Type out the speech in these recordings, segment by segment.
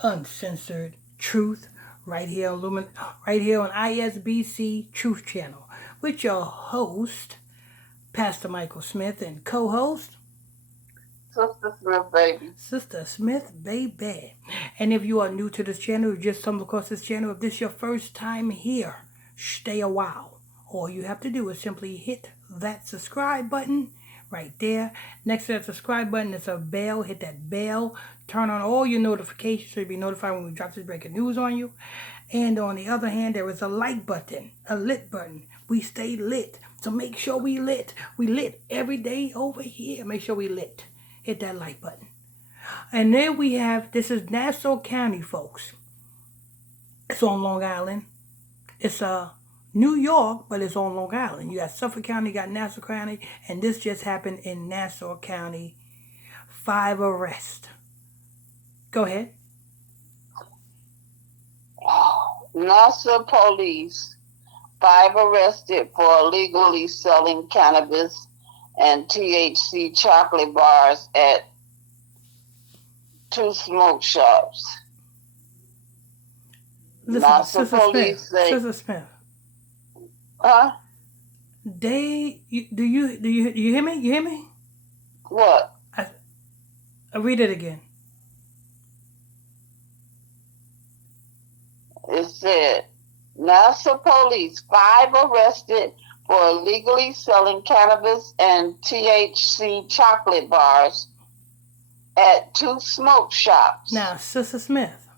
Uncensored truth right here on ISBC Truth Channel with your host, Pastor Michael Smith, and co-host, Sister Smith, baby. Sister Smith, baby. And if you are new to this channel, you just stumbled across this channel, if this is your first time here, stay a while. All you have to do is simply hit that subscribe button right there. Next to that subscribe button is a bell. Hit that bell. Turn on all your notifications so you'll be notified when we drop this breaking news on you. And on the other hand, there is a like button, a lit button. We stay lit. So make sure we lit. We lit every day over here. Make sure we lit. Hit that like button. And then we have, this is Nassau County, folks. It's on Long Island. It's New York, but it's on Long Island. You got Suffolk County, you got Nassau County, and this just happened in Nassau County. 5 arrests. Go ahead. Nassau police, 5 arrested for illegally selling cannabis and THC chocolate bars at 2 smoke shops. Listen, Nassau Sister police Smith. say, Sister Smith. huh? Do you hear me? You hear me? What? I read it again. It said, Nassau police, 5 arrested for illegally selling cannabis and THC chocolate bars at 2 smoke shops. Now, Sister Smith,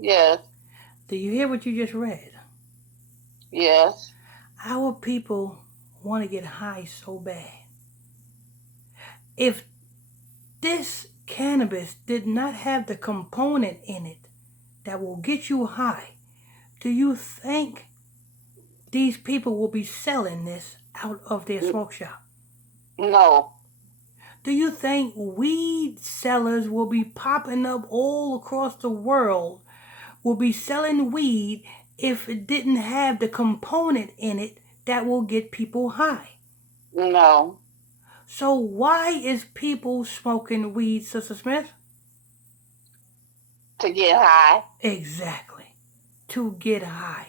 Yes, do you hear what you just read? yes. Our people want to get high so bad. If this cannabis did not have the component in it that will get you high, do you think these people will be selling this out of their smoke shop? No, Do you think weed sellers will be popping up all across the world, will be selling weed if it didn't have the component in it that will get people high? no. So why is people smoking weed, Sister Smith? To get high. Exactly. To get high.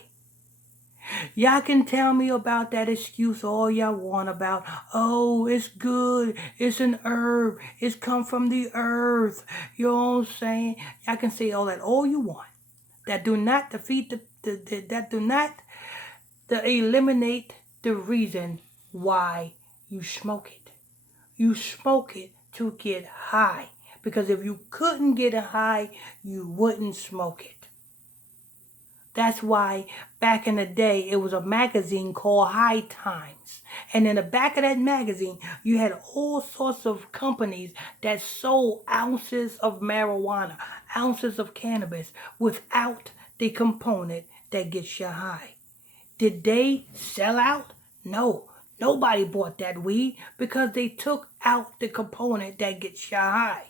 Y'all can tell me about that excuse all y'all want about, oh, it's good, it's an herb, it's come from the earth. You know what I'm saying? Y'all can say all that all you want. That do not defeat that do not eliminate the reason why you smoke it. You smoke it to get high. Because if you couldn't get high, you wouldn't smoke it. That's why back in the day, it was a magazine called High Times. And in the back of that magazine, you had all sorts of companies that sold ounces of marijuana, ounces of cannabis without the component that gets you high. Did they sell out? No. Nobody bought that weed because they took out the component that gets you high.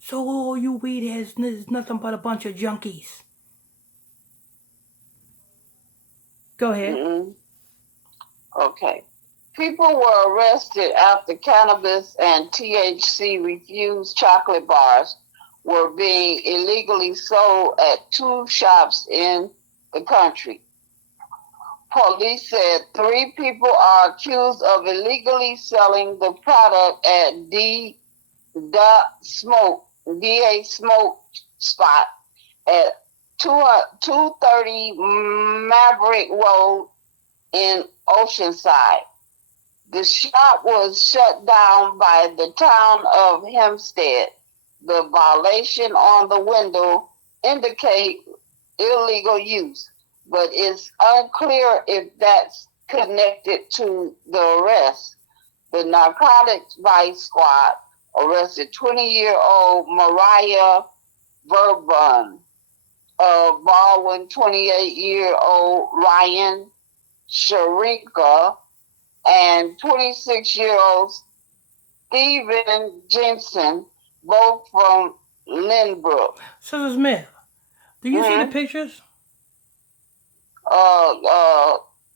So all you weed heads is nothing but a bunch of junkies. Go ahead. Mm-hmm. Okay. People were arrested after cannabis and THC refused chocolate bars were being illegally sold at 2 shops in the country. Police said 3 people are accused of illegally selling the product at DA Smoke Spot at 230 Maverick Road in Oceanside. The shop was shut down by the town of Hempstead. The violation on the window indicate illegal use, but it's unclear if that's connected to the arrest. The Narcotics Vice Squad arrested 20-year-old Mariah Bourbon, Baldwin 28-year-old Ryan Sharinka, and 26-year-old Stephen Jensen, both from Lynbrook. Sister Smith, do you see the pictures?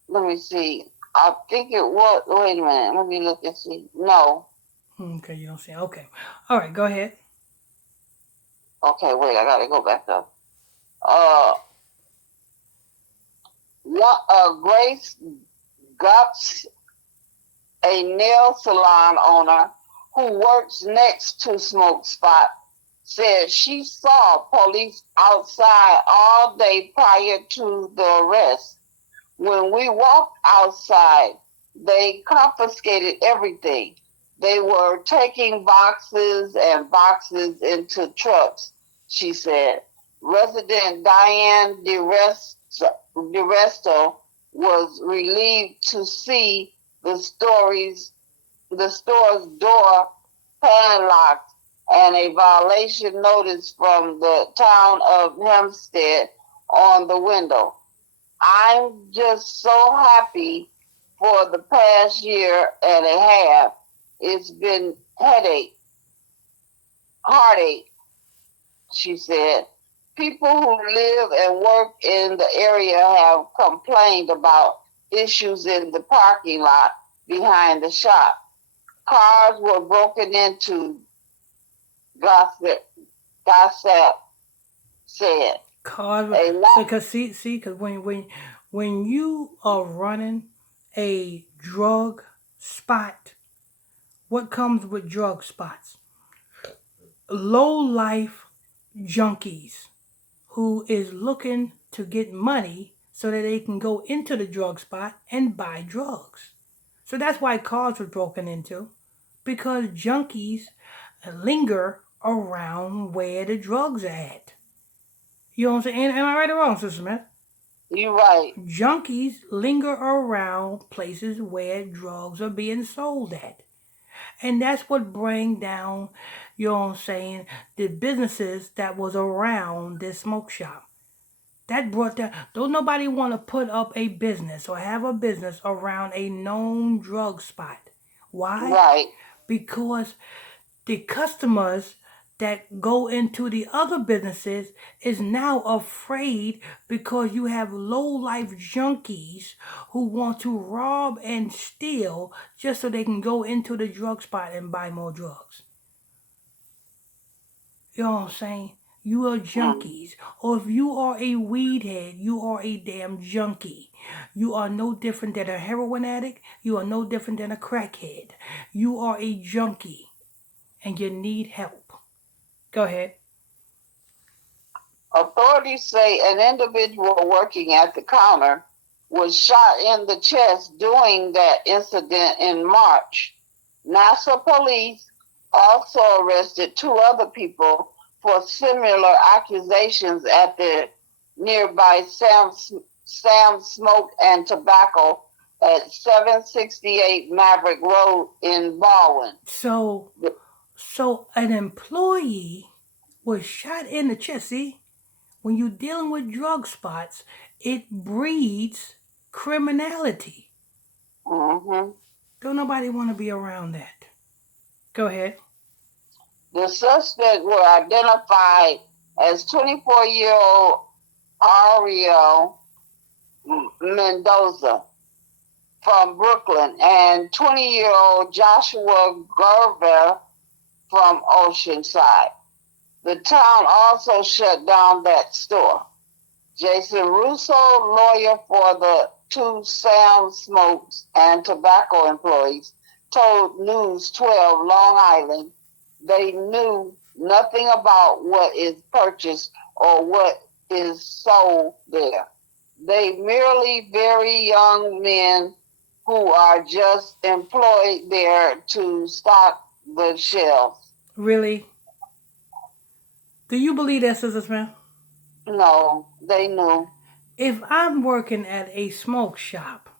Let me see. I think it was. Wait a minute. Let me look and see. No. Okay, you don't see. Okay. All right, go ahead. Okay, wait, I gotta go back up. Grace Gups, a nail salon owner who works next to Smoke Spot, said she saw police outside all day prior to the arrest. When we walked outside, they confiscated everything. They were taking boxes and boxes into trucks, she said. Resident Diane DeResto was relieved to see the store's door padlocked and a violation notice from the town of Hempstead on the window. I'm just so happy for the past year and a half. It's been heartache, she said. People who live and work in the area have complained about issues in the parking lot behind the shop. Cars were broken into, Gossip said. Cause A so lot. cause cause when you are running a drug spot, what comes with drug spots? Low life junkies who is looking to get money so that they can go into the drug spot and buy drugs. So that's why cars were broken into, because junkies linger around where the drugs are at. You know what I'm saying? Am I right or wrong, Sister Smith? You're right. Junkies linger around places where drugs are being sold at. And that's what bring down, you know what I'm saying, the businesses that was around this smoke shop. That brought down, don't nobody want to put up a business or have a business around a known drug spot. Why? Right. Because the customers that go into the other businesses is now afraid because you have low life junkies who want to rob and steal just so they can go into the drug spot and buy more drugs. You know what I'm saying? You are Mm. junkies. Or if you are a weed head, you are a damn junkie. You are no different than a heroin addict. You are no different than a crackhead. You are a junkie and you need help. Go ahead. Authorities say an individual working at the counter was shot in the chest during that incident in March. Nassau police also arrested two other people for similar accusations at the nearby Sam Smoke and Tobacco at 768 Maverick Road in Baldwin. So, so an employee was shot in the chest. See, when you're dealing with drug spots, it breeds criminality. Mm-hmm. Don't nobody want to be around that. Go ahead. The suspects were identified as 24-year-old Ariel Mendoza from Brooklyn and 20-year-old Joshua Gerver from Oceanside. The town also shut down that store. Jason Russo, lawyer for the two Sam Smokes and Tobacco employees, told News 12 Long Island they knew nothing about what is purchased or what is sold there. They merely very young men who are just employed there to stock the shelves. Really? Do you believe that, Sister Smith? No, they knew. If I'm working at a smoke shop,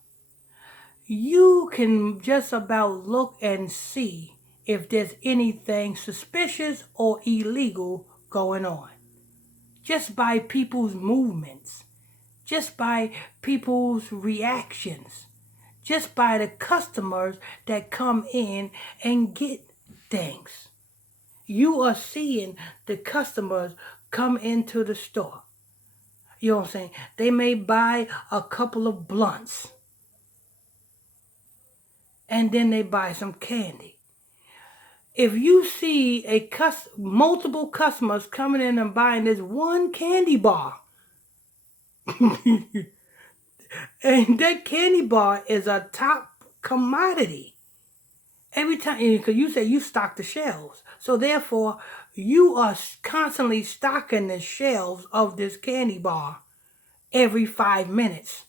you can just about look and see if there's anything suspicious or illegal going on. Just by people's movements, just by people's reactions, just by the customers that come in and get things. You are seeing the customers come into the store. You know what I'm saying? They may buy a couple of blunts and then they buy some candy. if you see multiple customers coming in and buying this one candy bar, and that candy bar is a top commodity. Every time, because you say you stock the shelves, so therefore you are constantly stocking the shelves of this candy bar every 5 minutes,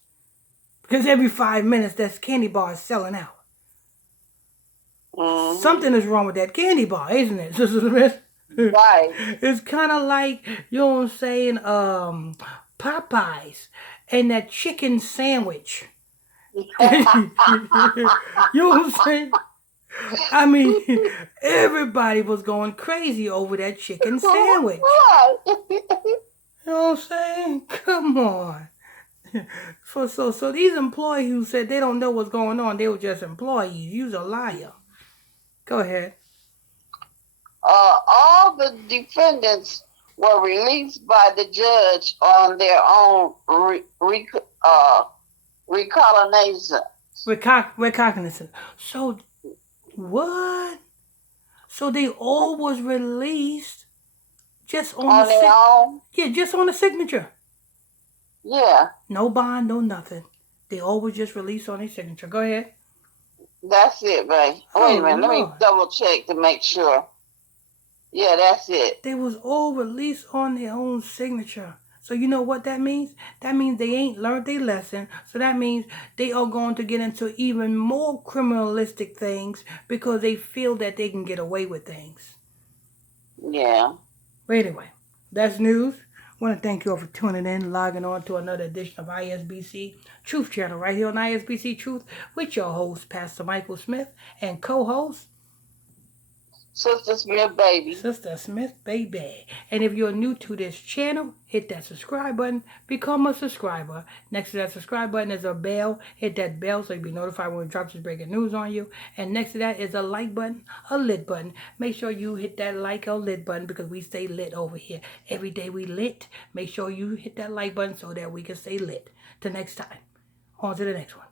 because every 5 minutes that candy bar is selling out. Something is wrong with that candy bar, isn't it, Sister Smith? Right. It's kind of like, you know what I'm saying, Popeyes and that chicken sandwich. You know what I'm saying? I mean, everybody was going crazy over that chicken sandwich. Right. You know what I'm saying? Come on. So these employees who said they don't know what's going on, they were just employees. You's a liar. Go ahead. All the defendants were released by the judge on their own recognizance. Recognizance. So what? So they all was released just on their own. Yeah, just on the signature. Yeah. No bond, no nothing. They all was just released on their signature. Go ahead. That's it, babe. Wait a minute. Let me double check to make sure. Yeah, that's it. They was all released on their own signature. So you know what that means? That means they ain't learned their lesson. So that means they are going to get into even more criminalistic things because they feel that they can get away with things. Yeah. But anyway, that's news. I want to thank you all for tuning in, logging on to another edition of ISBC Truth Channel right here on ISBC Truth with your host, Pastor Michael Smith, and co-host, Sister Smith, baby. Sister Smith, baby. And if you're new to this channel, hit that subscribe button. Become a subscriber. Next to that subscribe button is a bell. Hit that bell so you'll be notified when we drop this breaking news on you. And next to that is a like button, a lit button. Make sure you hit that like or lit button because we stay lit over here. Every day we lit. Make sure you hit that like button so that we can stay lit. Till next time. On to the next one.